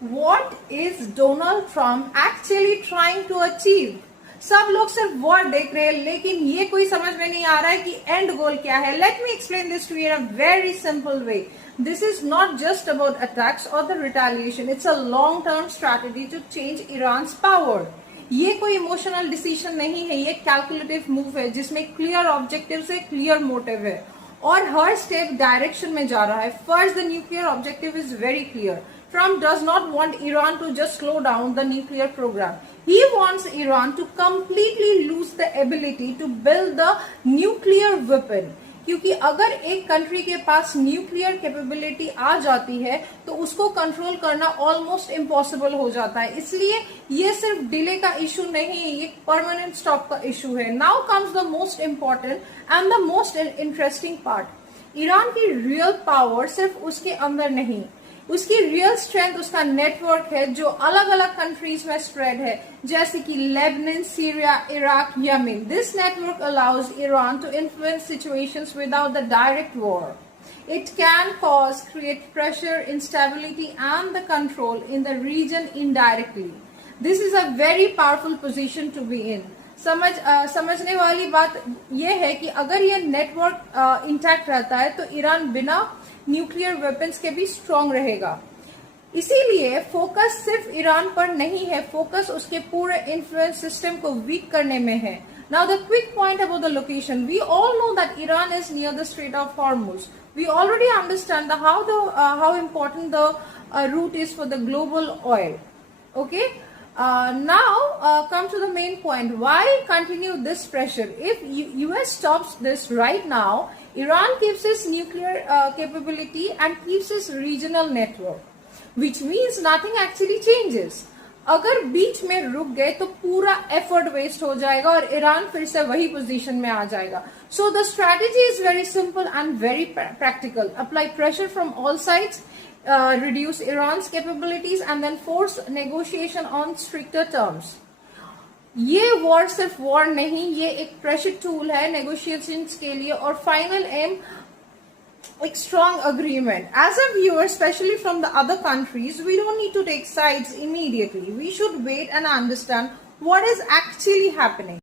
What is Donald Trump actually trying to achieve? सब लोग सिर्फ वर्ड देख रहे हैं, लेकिन ये कोई समझ में नहीं आ रहा है कि एंड गोल क्या है. Let me explain this to you in a very simple way. This is not just about attacks or the retaliation. It's a long-term strategy to change Iran's power. ये कोई इमोशनल डिसीजन नहीं है, ये calculative move है जिसमें clear objective से clear motive है और हर स्टेप डायरेक्शन में जा रहा है. First, the nuclear objective is very clear. Trump does not want Iran to just slow down the nuclear program. He wants Iran to completely lose the ability to build the nuclear weapon. क्योंकि अगर एक कंट्री के पास nuclear capability आ जाती है तो उसको कंट्रोल करना almost impossible हो जाता है. इसलिए ये सिर्फ डिले का इशू नहीं है, ये परमानेंट स्टॉप का इशू है. Now comes the most important and the most interesting part. Iran की रियल पावर सिर्फ उसके अंदर नहीं, उसकी रियल स्ट्रेंथ उसका नेटवर्क है जो अलग अलग कंट्रीज में स्प्रेड है, जैसे कि Lebanon, Syria, Iraq, Yemen. This network allows Iran to influence situations without the direct war. It can create pressure, instability and the control in the region indirectly. This is a very powerful position to be in. समझने वाली बात यह है कि अगर ये network intact रहता है तो ईरान बिना न्यूक्लियर वेपन्स के भी स्ट्रांग रहेगा. इसीलिए फोकस सिर्फ ईरान पर नहीं है, फोकस उसके पूरे इन्फ्लुएंस सिस्टम को वीक करने में है. Now the quick point about the location. We all know that Iran is near the Strait of Hormuz. We already understand how important the route is for the global oil. Okay. Now come to the main point. Why continue this pressure? If US stops this right now, Iran keeps its nuclear capability and keeps its regional network, which means nothing actually changes. अगर बीच में रुक गए तो पूरा effort waste हो जाएगा और ईरान फिर से वही पोजीशन में आ जाएगा. So the strategy is very simple and very practical. Apply pressure from all sides, reduce Iran's capabilities and then force negotiation on stricter terms. ये वॉर सिर्फ वॉर नहीं, ये एक प्रेशर टूल है नेगोशिएशंस के लिए और फाइनल एम एक strong agreement. As a viewer, especially from the other countries, we don't need to take sides immediately. We should wait and understand what is actually happening.